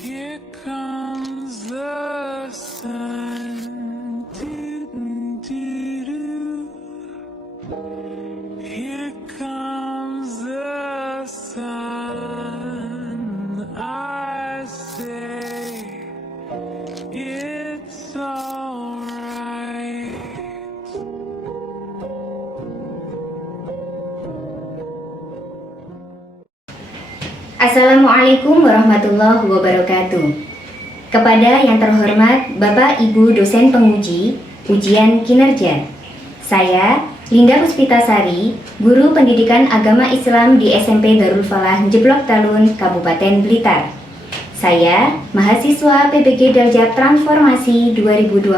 Here comes the sun. Doo-doo-doo-doo. Here comes the sun. I say it's alright. Assalamualaikum warahmatullahi wabarakatuh. Kepada yang terhormat Bapak Ibu dosen penguji ujian kinerja, saya Linda Puspitasari, Guru Pendidikan Agama Islam di SMP Darul Falah Jeblok Talun, Kabupaten Blitar. Saya mahasiswa PBG Darjat Transformasi 2025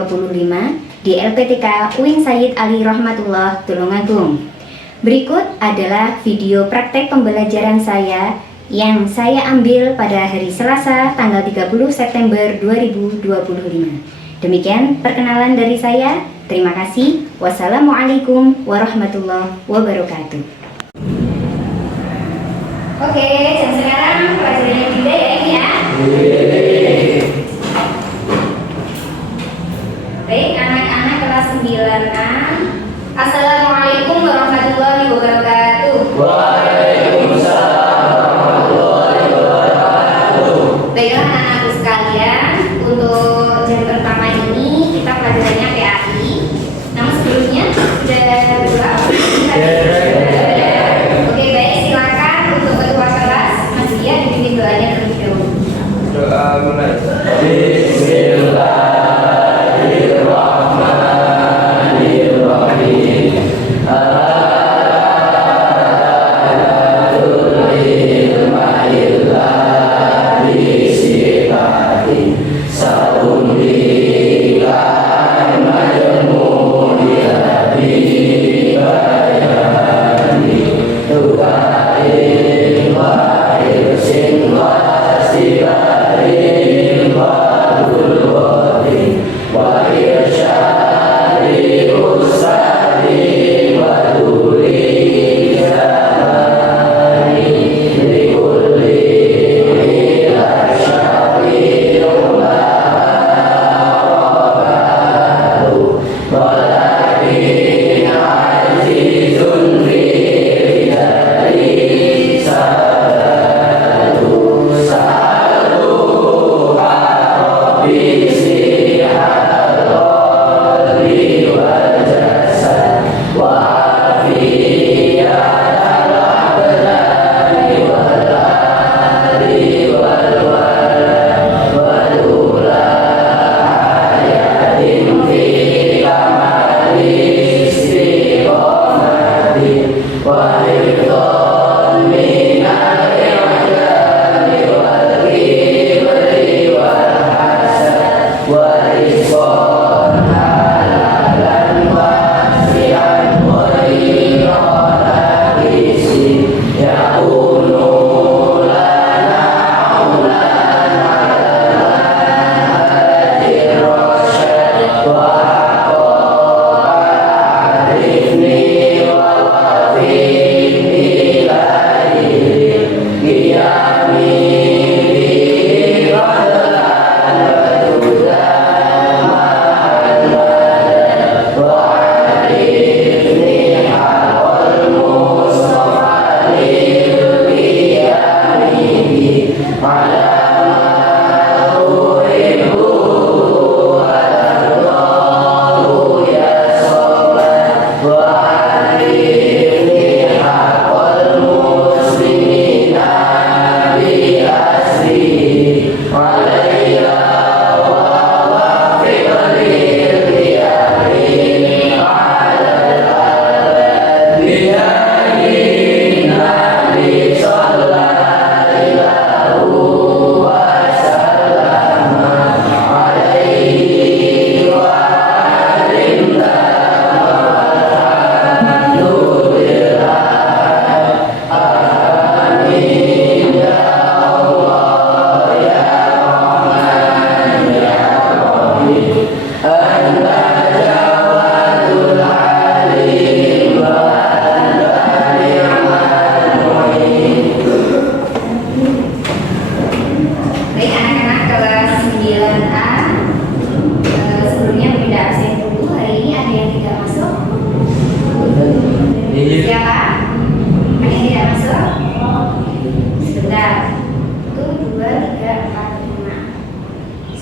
di LPTK UIN Sayyid Ali Rahmatullah Tulungagung. Berikut adalah video praktek pembelajaran saya yang saya ambil pada hari Selasa tanggal 30 September 2025. Demikian perkenalan dari saya. Terima kasih. Wassalamualaikum warahmatullahi wabarakatuh. Oke, dan sekarang pelajarannya kita ya ini ya. Baik, anak-anak kelas 9A. Assalamualaikum warahmatullahi wabarakatuh. Baiklah anak-anakku sekalian, untuk jam pertama ini kita pelajarannya PAI. Namun sebelumnya sudah berdoa. Oke, baik, silakan untuk ketua kelas Mas Dia dipimpin doanya terlebih dahulu. Doa mulai. Bismillahirrahmanirrahim.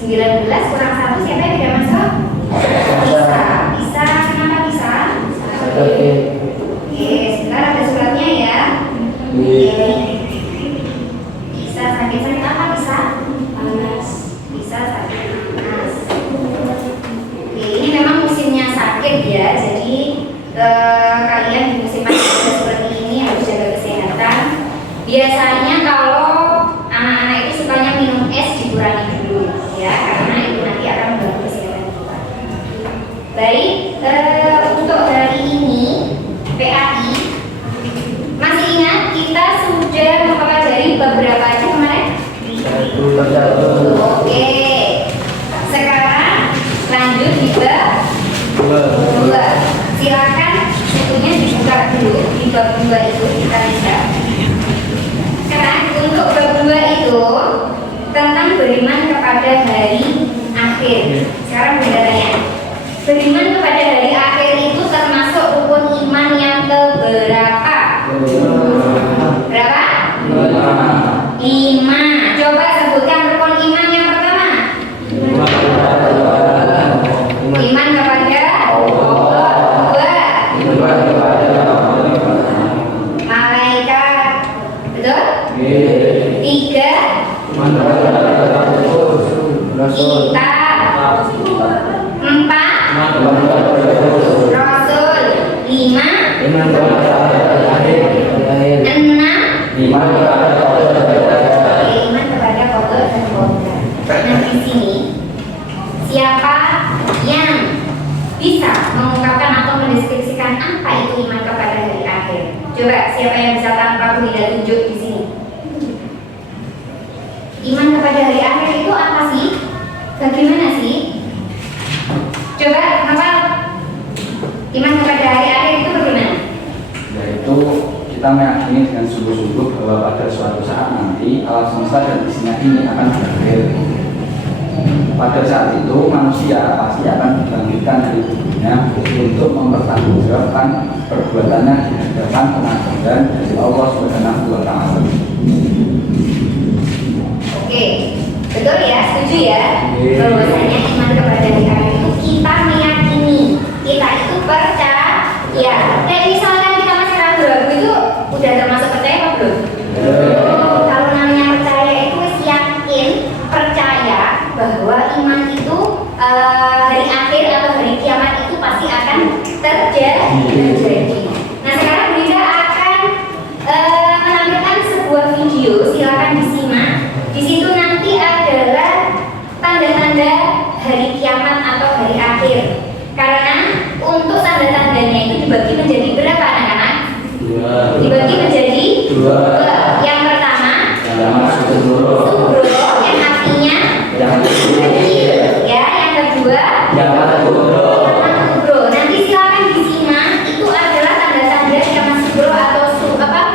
19 kurang 1 siapa yang tidak masuk? Bisa. Bisa, kenapa bisa? Oke, sebentar ada suratnya ya. Oke. Bisa sakit apa bisa? Panas. Bisa sakit panas. Oke, ini memang musimnya sakit ya. Jadi kalian di musim panas seperti ini harus jaga kesehatan. Biasanya kalau anak-anak itu sukanya minum es dikurangi dulu ya, karena itu nanti akan mengganggu kesehatan kita. Baik, untuk hari ini PAI masih ingat kita sudah mempelajari beberapa aja kemarin? Oke, sekarang lanjut di bab 2. Silakan bukunya dibuka dulu di bab 2 itu kita lihat. Sekarang untuk bab 2 itu tentang beriman kepada hari akhir. Sekarang Bunda tanya, beriman kepada hari akhir itu termasuk rukun iman yang keberapa? Berapa? 5. Coba sebutkan rukun iman yang pertama. Iman kepada Allah. 2. Malaikat. Betul? 3. Kitab. 4. Rasul. 5. 6. Iman kepada qada dan qadar. Nah, di sini siapa yang bisa mengungkapkan atau mendeskripsikan apa itu iman kepada hari akhir? Coba siapa yang bisa tanpa tidak tunjuk di sini? Iman kepada hari akhir itu apa sih? Bagaimana sih? Coba apa? Iman kepada hari akhir itu bagaimana? Yaitu kita meyakini dengan sungguh-sungguh bahwa pada suatu saat nanti alam semesta dan isinya ini akan berakhir. Pada saat itu manusia pasti akan dibangkitkan dari tubuhnya untuk mempertanggungjawabkan perbuatannya di hadapan pengadilan dari Allah Subhanahu wa Ta'ala. Oke, betul ya, setuju ya? Bahwasanya iman kepada hari akhir itu kita meyakini, kita itu percaya. Kayak misalkan kita masih ragu-ragu itu udah termasuk percaya apa belum? Kalau namanya percaya itu wis yakin, percaya bahwa iman itu hari akhir atau hari kiamat itu pasti akan terjadi. Nah, sekarang Bunda akan menampilkan sebuah video, silakan disimak. Di situ nanti adalah tanda-tanda hari kiamat atau hari akhir. Karena untuk tanda-tandanya itu dibagi menjadi berapa anak-anak? Dibagi menjadi 2. Yang pertama subro, yang artinya kecil. Ya, yang kedua kubro. Nanti silakan disimak. Itu adalah tanda-tanda kiamat subro atau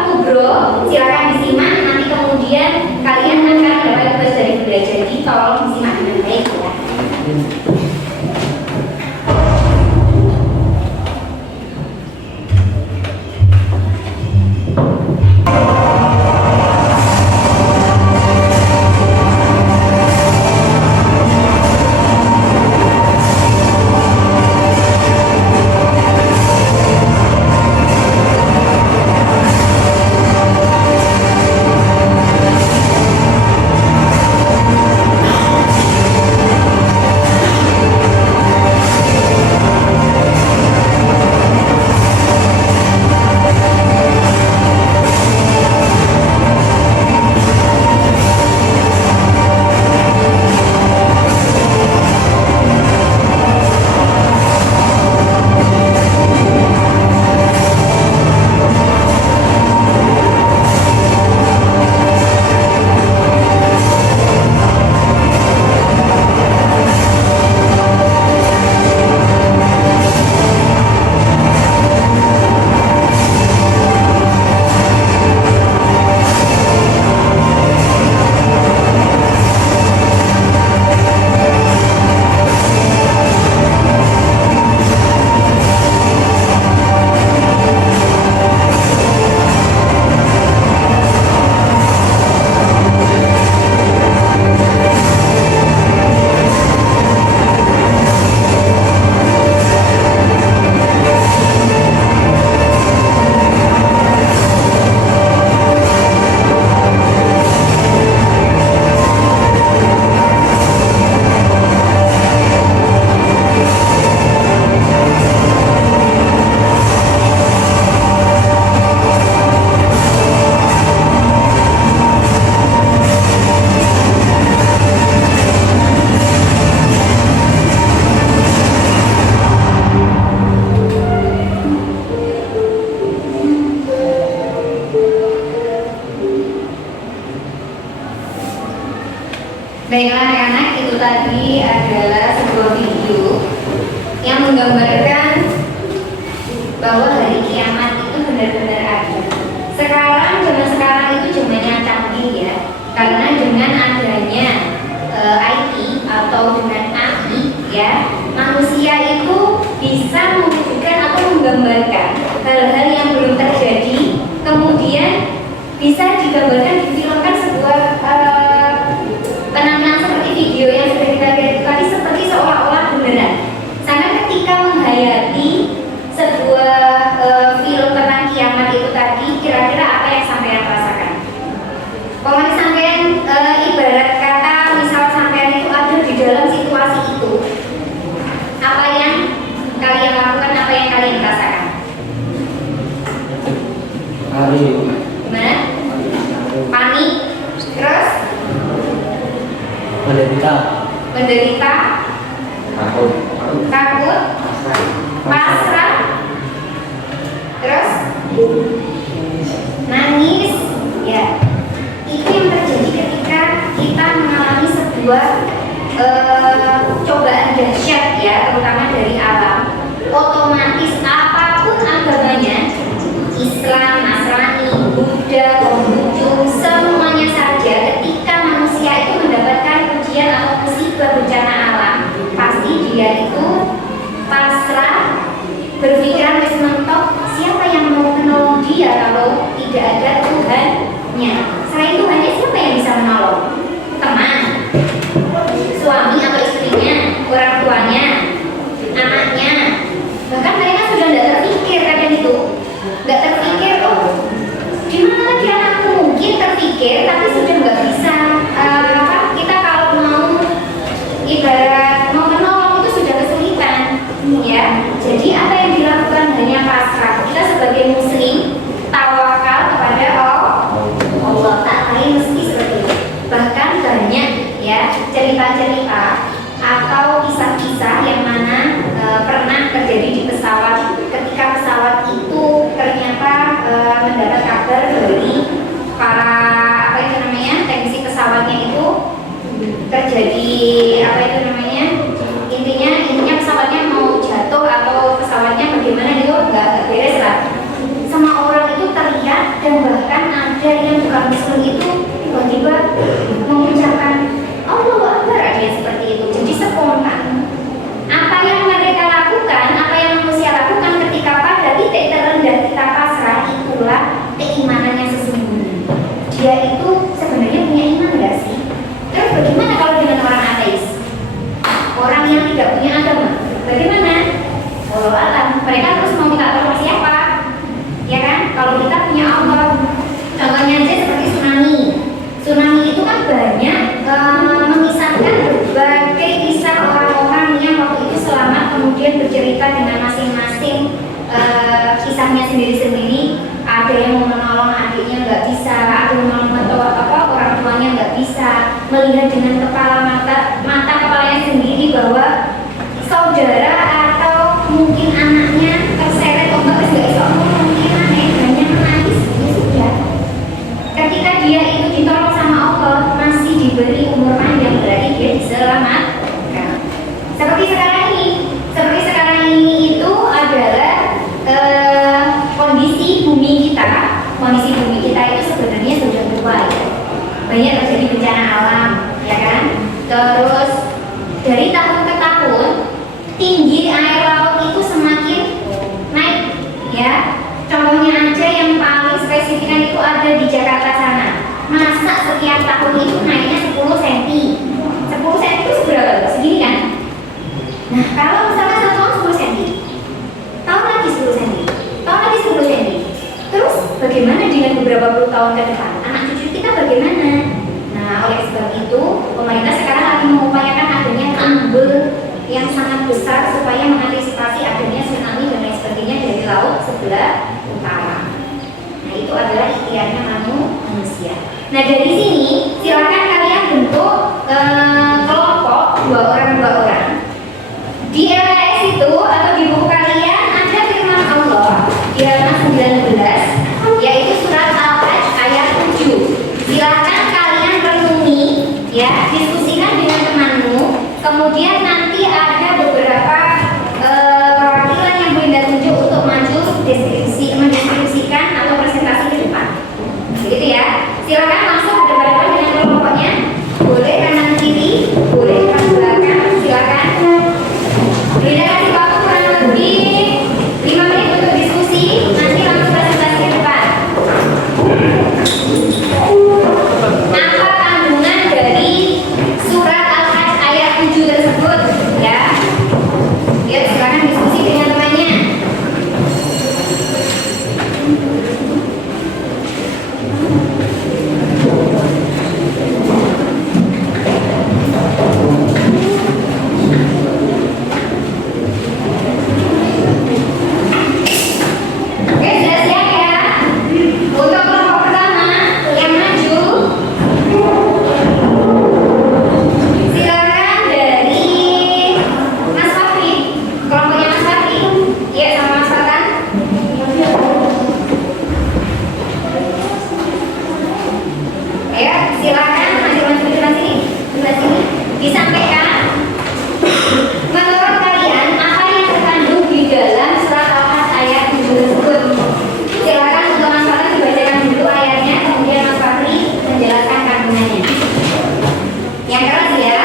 kubro. Silakan disimak. Nanti kemudian kalian akan dapat tugas dari Bunda. Jadi tolong disimak dengan baik ya. Baiklah anak-anak, itu tadi adalah sebuah video yang menggambarkan bahwa hari kiamat itu benar-benar ada. Zaman sekarang itu zamannya canggih ya, karena dengan adanya IT atau dengan AI ya, manusia itu bisa mewujudkan atau menggambarkan hal-hal yang belum terjadi, kemudian bisa digambarkan, difilmkan sebuah penampilan seperti video yang sudah kita lihat tadi, seperti seolah-olah beneran. Sampai ketika menghayati sebuah film tentang kiamat itu tadi, kira-kira apa yang sampean rasakan? Pokoknya sampean ibarat kata misal sampean itu ada di dalam situasi itu, apa yang kalian lakukan, apa yang kalian rasakan? Gimana? Panik, terus menderita, takut, pasrah, terus nangis, ya. Itu yang terjadi ketika kita mengalami sebuah cobaan dahsyat ya, terutama dari alam. Otomatis apapun agamanya, Islam, Nasrani, Buddha, Konghucu, semuanya saja, ketika manusia itu mendapatkan ujian atau musibah bencana alam, pasti dia itu pasrah, berpikiran wis mentok, siapa yang mau menolong dia kalau tidak ada Tuhannya? Selain Tuhannya, siapa yang bisa menolong? Teman, suami atau istrinya, orang tuanya, anaknya. Bahkan mereka sudah tidak terpikir kadang itu, nggak terpikir, oh gimana lagi anakku, mungkin terpikir tapi sudah nggak bisa. Kita kalau mau ibarat mau menolong itu sudah kesulitan ya. Jadi apa yang dilakukan hanya pasrah. Kita sebagai muslim tawakal kepada Allah Ta'ala, mesti seperti itu. Bahkan banyak ya cerita-cerita atau kisah-kisah yang mana pernah terjadi di pesawat, ketika pesawat itu ternyata mendapat kabar dari para teknisi pesawatnya itu terjadi intinya pesawatnya mau jatuh atau pesawatnya bagaimana itu nggak beres lah. Sama orang itu teriak, dan bahkan ada yang bukan muslim itu tiba-tiba mengucapkan Allahu Akbar, ada yang seperti itu. Jadi spontan. Apa yang mereka lakukan, apa yang manusia lakukan ketika pada titik terendah kita pasrah, itulah keimanannya sesungguhnya. Dia itu sebenarnya punya iman nggak sih? Terus bagaimana kalau dengan orang ateis? Orang yang tidak punya agama, bagaimana? Walau alam, mereka terus mau minta tolong siapa? Ya kan? Kalau kita punya Allah, contohnya aja seperti tsunami. Tsunami itu kan banyak memisahkan berbagai kisah orang-orang yang waktu itu selamat, kemudian bercerita dengan masing-masing kisahnya sendiri-sendiri. Ada yang mau menolong adiknya nggak bisa, ada yang mau menolong orang tuanya nggak bisa, melihat dengan mata kepalanya sendiri bahwa saudara atau mungkin anaknya terseret ombak, nggak bisa ngomong, mungkin hanya menangis, ya sudah. Ketika dia itu ditolong sama Allah, masih diberi umur panjang, berarti dia diselamatkan. Seperti sekarang ini itu adalah kondisi bumi kita itu sebenarnya sudah berubah ya. Banyak terjadi bencana alam, ya kan? Terus dari tahun ke tahun tinggi air laut itu semakin naik, ya. Contohnya aja yang paling spesifikan itu ada di Jakarta sana. Masa setiap tahun itu naiknya 10 cm? 10 cm itu seberapa? Segini kan? Nah, kalau misalnya satu tahun 10 cm, tahun lagi 10 cm, tahun lagi 10 cm. Terus bagaimana dengan beberapa puluh tahun ke depan? Anak cucu kita bagaimana? Nah, oleh sebab itu pemerintah sekarang lagi mengupayakan adanya tanggul yang sangat besar supaya mengantisipasi adanya tsunami dan lain sebagainya dari laut sebelah utara. Nah, itu adalah ikhtiarnya manusia. Nah, dari sini silakan kalian bentuk kelompok dua orang. Di LKS itu atau di buku kalian ada firman Allah di halaman 19, yaitu surat Al-Hajj ayat 7. Silakan kalian renungi ya, diskusikan Kemudian nanti ada beberapa perwakilan yang Bunda tunjuk untuk maju mendeskripsikan atau presentasi ke depan. Begitu ya. Silakan langsung berdebat dengan kelompoknya. Boleh kanan kiri, boleh depan belakang, silakan. Bunda kasih waktu kurang lebih 5 menit untuk diskusi. Nanti langsung presentasi ke depan. Apa kandungan dari surat Al-Hajj ayat 7 tersebut? Ya. Ya, silakan diskusi dengan temannya. Oke, sudah siap ya? Untuk kelompok pertama yang maju, silakan dari Mas Fahri, kelompoknya Mas Fahri. Ya, sama Mas Fatan. Ayo, silakan maju-maju di sebelah sini. Sebelah sini. Disampaikan. Menurut kalian, apa yang terkandung di dalam surat Al-Hajj ayat 7 tersebut? Silakan untuk Mas Fatan dibacakan dulu ayatnya, kemudian Mas Fahri menjelaskan kandungannya. Yang keras ya.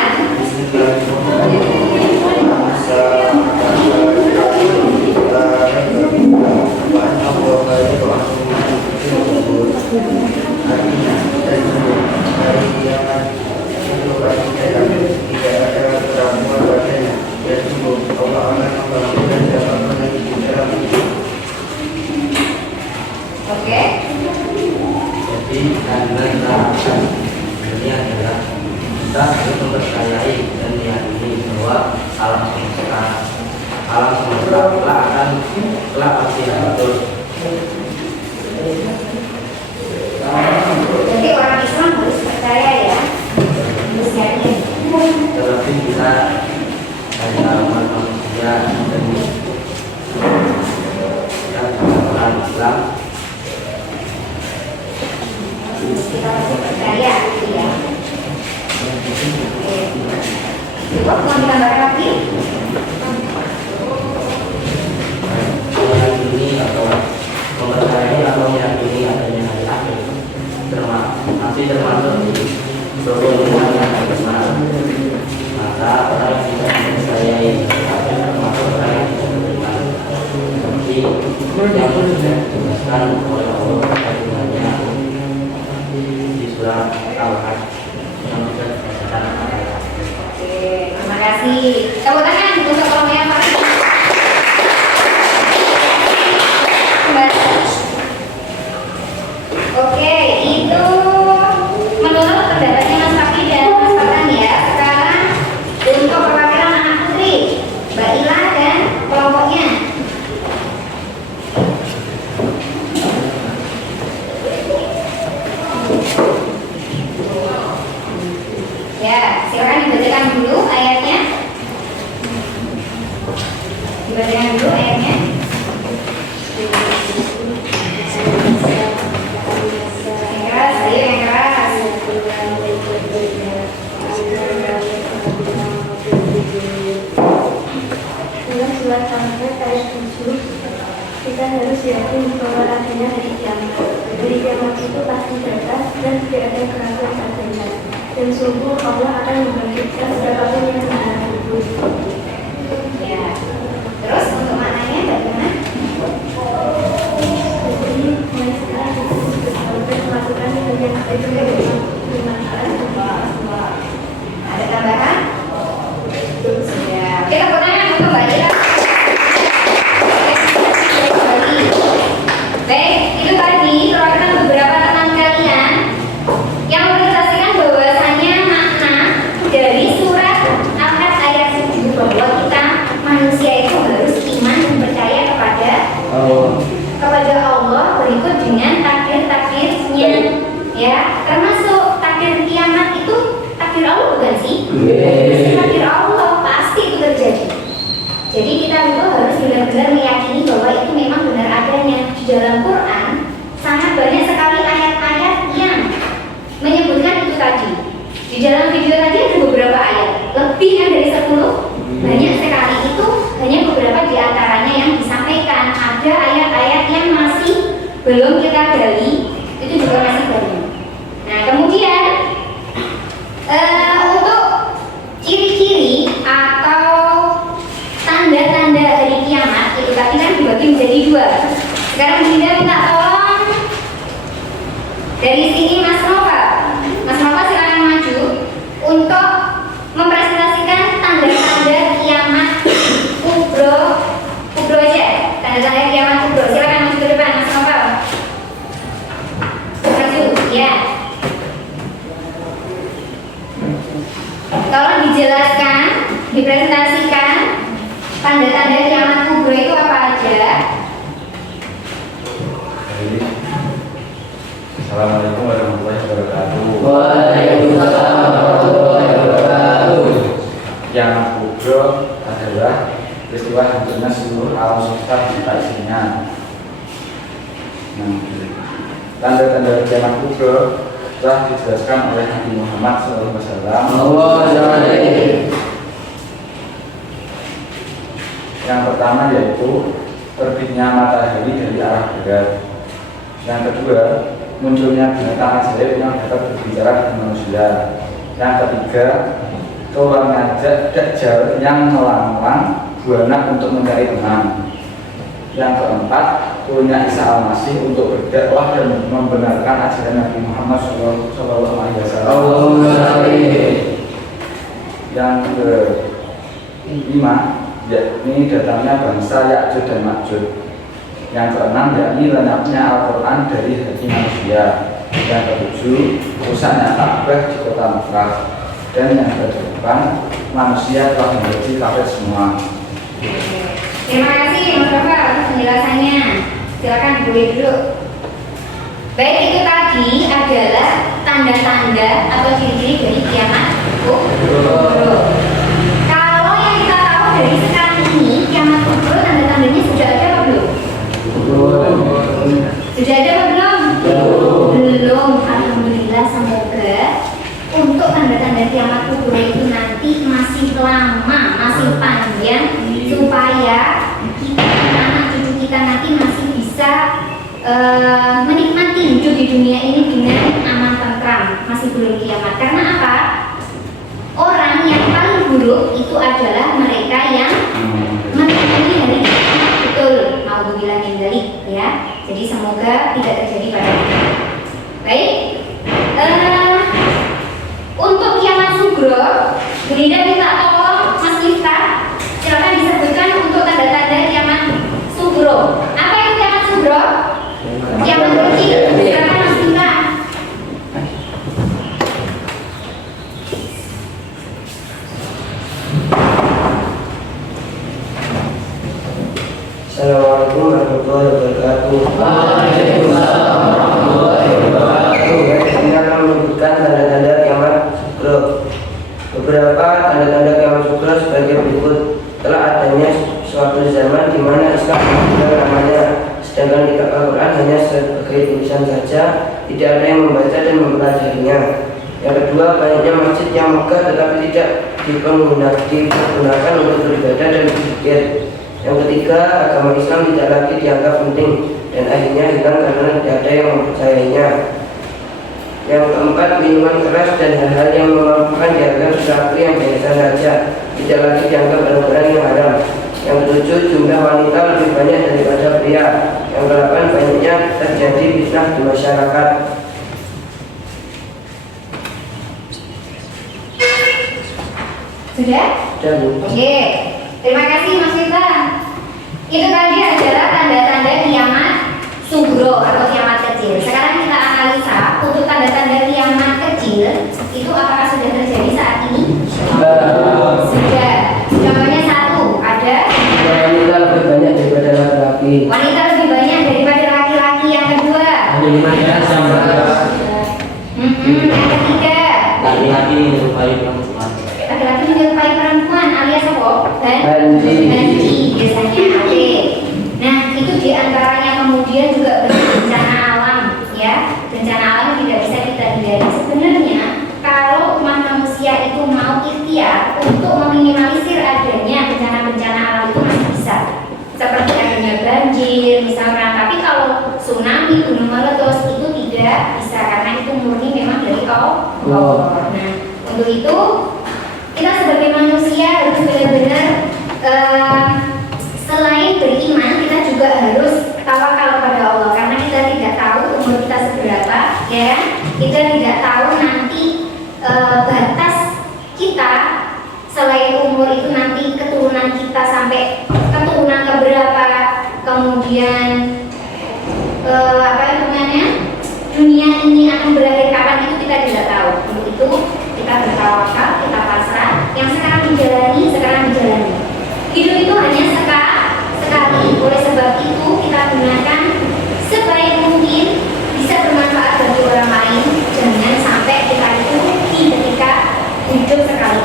Oke. Jadi kandungan terapkan ini adalah kita harus mempercayai dan meyakini bahwa alam semesta kelak pasti betul. Jadi orang Islam harus percaya ya. Harus yakin. Terlebih kita dari alamat manusia dan kita orang Islam. Kita harus percaya gitu ya. Cukup mau ditambahkan lagi? Meyakini atau mempercayai atau meyakini adanya hari akhir masih termasuk di perhubungan yang benar. Maka orang yang tidak mempercayai akhir termasuk orang yang tidak beriman. Seperti yang sudah dijelaskan oleh Allah kandungannya di surat Al-Hajj yang sudah dibacakan ayat. Terima kasih. Tepuk tangan untuk kelompoknya Pak. Oke, itu menurut pendapatnya Mas Fakih dan Mas Fatan ya. Sekarang untuk perwakilan anak putri, Mbak Ila dan kelompoknya. Ya, silakan dibacakan dulu ayatnya. Dibacakan dulu ayatnya. Yang keras, ayo yang keras. Dalam surat Al-Hajj ayat 7, kita harus yakin bahwa adanya hari kiamat. Hari kiamat itu pasti datang dan tidak ada keraguan padanya. Dan sungguh Allah akan membangkitkan siapapun yang menghadap itu. Ya. Terus untuk maknanya bagaimana? Jadi mulai sekarang kita harus melakukan hal yang baik dan bermanfaat bagi kita semua. Ada tambahan? Ya. Kita pertanyaan untuk Mbak Ira. Baik, itu tadi perwakilan beberapa teman kalian yang merealisasikan bahwasanya makna dari surat Al-Hajj ayat 7 bahwa kita manusia itu harus iman dan percaya kepada Allah berikut dengan takdir-takdirnya ya, termasuk takdir kiamat itu takdir Allah bukan sih? Takdir Allah pasti itu terjadi. Jadi kita itu harus benar-benar meyakini bahwa itu memang benar adanya. Di dalam Quran sangat banyak sekali ayat-ayat yang menyebutkan itu tadi. Di dalam video tadi ada beberapa ayat, lebih kan dari hanya beberapa di antaranya yang disampaikan. Ada ayat-ayat yang masih belum kita gali, itu juga masih banyak. Nah, kemudian untuk ciri-ciri atau tanda-tanda hari kiamat itu tadi kan dibagi menjadi dua. Sekarang Dinda minta tolong dari sini Mas Nova. Mas Nova silakan maju untuk mempresentasikan tanda-tanda kiamat kubro aja. Tanda-tanda kiamat kubro. Silakan maju ke depan Mas Nova. Maju, ya. Tolong dijelaskan, dipresentasikan tanda-tanda kiamat kubro itu apa aja. Assalamualaikum warahmatullahi wabarakatuh. Waalaikumsalam warahmatullahi wabarakatuh. Kiamat kubro adalah peristiwa hancurnya seluruh alam semesta beserta isinya. Tanda-tanda kiamat kubro telah dijelaskan oleh Nabi Muhammad SAW. Yang pertama yaitu terbitnya matahari dari arah barat. Yang kedua, munculnya binatang ajaib yang dapat berbicara dengan manusia. Yang ketiga, keluarnya Dajjal yang melanglang buana untuk mencari teman. Yang keempat, turunnya Isa Al-Masih untuk berdakwah dan membenarkan ajaran Nabi Muhammad SAW. Yang kelima, yakni datangnya bangsa Ya'juj dan Ma'juj. Yang keenam, yakni lenyapnya Al-Quran dari hati manusia. Yang ketujuh, rusaknya Ka'bah di kota Mekah. Dan yang kedelapan, manusia telah menjadi kafir semua. Terima kasih Mas Rafa atas penjelasannya. Silakan boleh duduk. Baik, itu tadi adalah tanda-tanda atau ciri-ciri dari kiamat kubro. Kalau yang kita tahu dari sekarang ini, kiamat kubro tanda-tandanya sudah ada apa belum? Sudah ada apa belum? Belum. Alhamdulillah, semoga untuk tanda-tanda kiamat kubro itu nanti masih lama, masih panjang, supaya kita, anak cucu kita nanti masih bisa menikmati hidup di dunia ini dengan aman tentram, masih belum kiamat. Karena apa? Orang yang paling buruk itu adalah mereka yang menikmati hari kiamat. Betul, naudzubillah min dzalik, ya. Jadi semoga tidak terjadi pada kita. Baik, untuk kiamat sugro, Bunda minta tolong Mas Miftah, silakan disebutkan untuk tanda-tanda kiamat sugro. Apa itu kiamat sugro? Kiamat kecil. Silakan Mas Miftah. Assalamualaikum warahmatullahi wabarakatuh. Waalaikumsalam warahmatullahi wabarakatuh. Ini akan menyebutkan tanda-tanda kiamat sugro. Beberapa tanda-tanda kiamat sugro sebagai berikut. Telah adanya suatu zaman di mana Islam tidak namanya, sedangkan kitab Al-Quran hanya sebagai tulisan saja, tidak ada yang membaca dan mempelajarinya. Yang kedua, banyaknya masjid yang megah tetapi tidak digunakan untuk beribadah dan berzikir. Yang ketiga, agama Islam tidak lagi dianggap penting dan akhirnya hilang karena tidak ada yang mempercayainya. Yang keempat, minuman keras dan hal-hal yang memabukkan dianggap sesuatu yang biasa saja, tidak lagi dianggap barang-barang yang haram. Yang ketujuh, jumlah wanita lebih banyak daripada pria. Yang kedelapan, banyaknya terjadi fitnah di masyarakat. Sudah? Dan Oke, terima kasih Mas Miftah. Itu tadi adalah tanda-tanda kiamat sugro atau kiamat kecil. Sekarang kita analisa untuk tanda-tanda kiamat kecil itu apakah sudah terjadi saat ini? Sudah. Contohnya satu, ada wanita lebih banyak daripada laki-laki. wanita lebih banyak daripada laki-laki. Yang kedua, yang ketiga, Laki-laki menyerupai perempuan. laki-laki menyerupai perempuan alias apa? Banji. Banji biasanya. Oke. Nah, itu diantaranya. Kemudian juga bencana alam, ya. Bencana alam tidak bisa kita hindari. Sebenarnya kalau umat manusia itu mau ikhtiar untuk meminimalisir adanya bencana-bencana alam itu masih Allah. Nah, untuk itu kita sebagai manusia harus benar-benar selain beriman, kita juga harus tawakal pada Allah karena kita tidak tahu umur kita seberapa, ya. Kita tidak tahu nanti batas kita selain umur itu nanti keturunan kita sampai keturunan keberapa, kemudian apa namanya dunia ini akan berakhir kapan itu kita tidak tahu. Untuk itu kita bertawakal, kita pasrah. Yang sekarang dijalani, sekarang dijalani. Hidup itu hanya sekali. Oleh sebab itu kita gunakan sebaik mungkin, bisa bermanfaat bagi orang lain. Jangan sampai kita itu rugi ketika hidup sekali.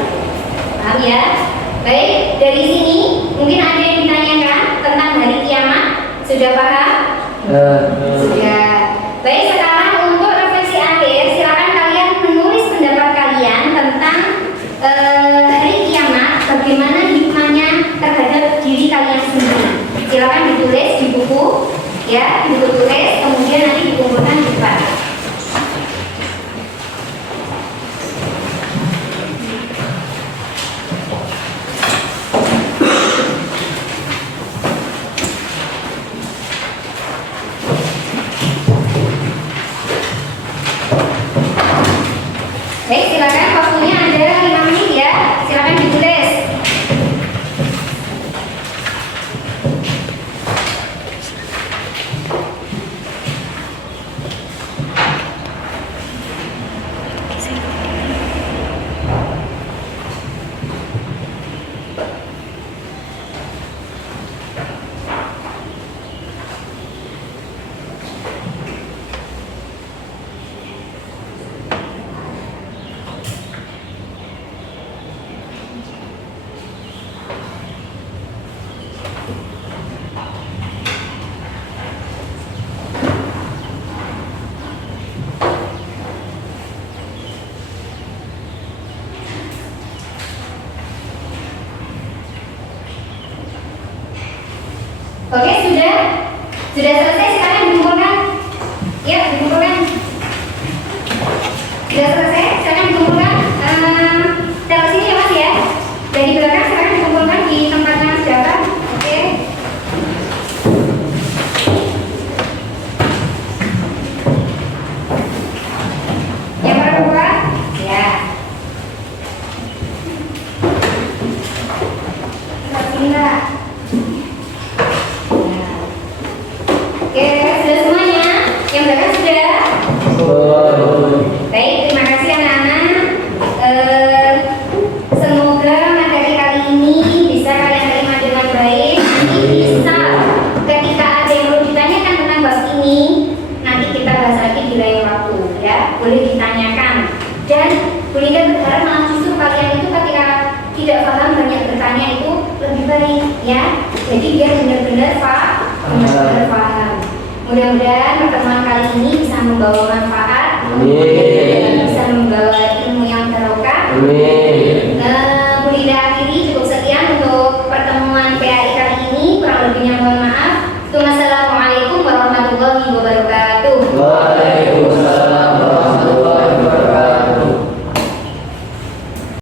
Paham ya? Baik, dari sini mungkin ada yang ditanyakan tentang hari kiamat. Sudah paham? Sudah. Baik, sekarang untuk refleksi akhir, silakan kalian menulis pendapat kalian tentang hari kiamat, bagaimana hikmahnya terhadap diri kalian sendiri. Silakan ditulis di buku, ya, di buku tulis, kemudian nanti dikumpulkan di depan. Baik, silakan, waktunya ada 5 menit ya. Silakan ditulis. Oke, sudah selesai, silakan dikumpulkan. Ya, dikumpulkan. Sudah selesai, silakan dikumpulkan. Taruh sini ya Mas ya. Dari belakang silakan dikumpulkan di tempatnya Mas Jaka. Oke. Yang kedua, ya. Taruh sini Kak. Oke, sudah semuanya? Yang belakang sudah? Baik, terima kasih anak-anak. Semoga materi kali ini bisa kalian terima dengan baik. Nanti bisa ketika ada yang perlu ditanyakan tentang bab ini, nanti kita bahas lagi di lain waktu, ya. Boleh ditanyakan. Dan boleh berharap malah justru kalian itu ketika tidak paham banyak bertanya itu lebih baik, ya. Jadi biar benar-benar paham. Mudah-mudahan pertemuan kali ini bisa membawa manfaat, bisa membawa ilmu yang barokah.